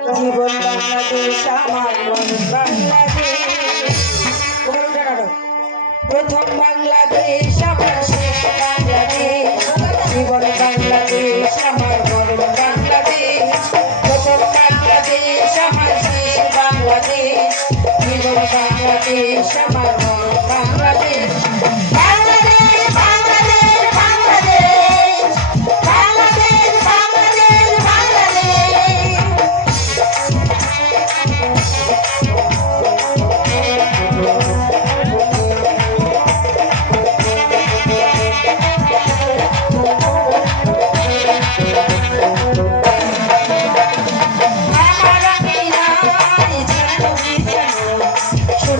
জীবন বাংলাদেশ আমার মন বাংলাদেশ প্রথম বাংলাদেশ আমার শেষ বাংলাদেশ জীবন বাংলাদেশ আমার মন বাংলাদেশ প্রথম বাংলাদেশ আমার শেষ বাংলাদেশ জীবন বাংলাদেশ আমার মন বাংলাদেশ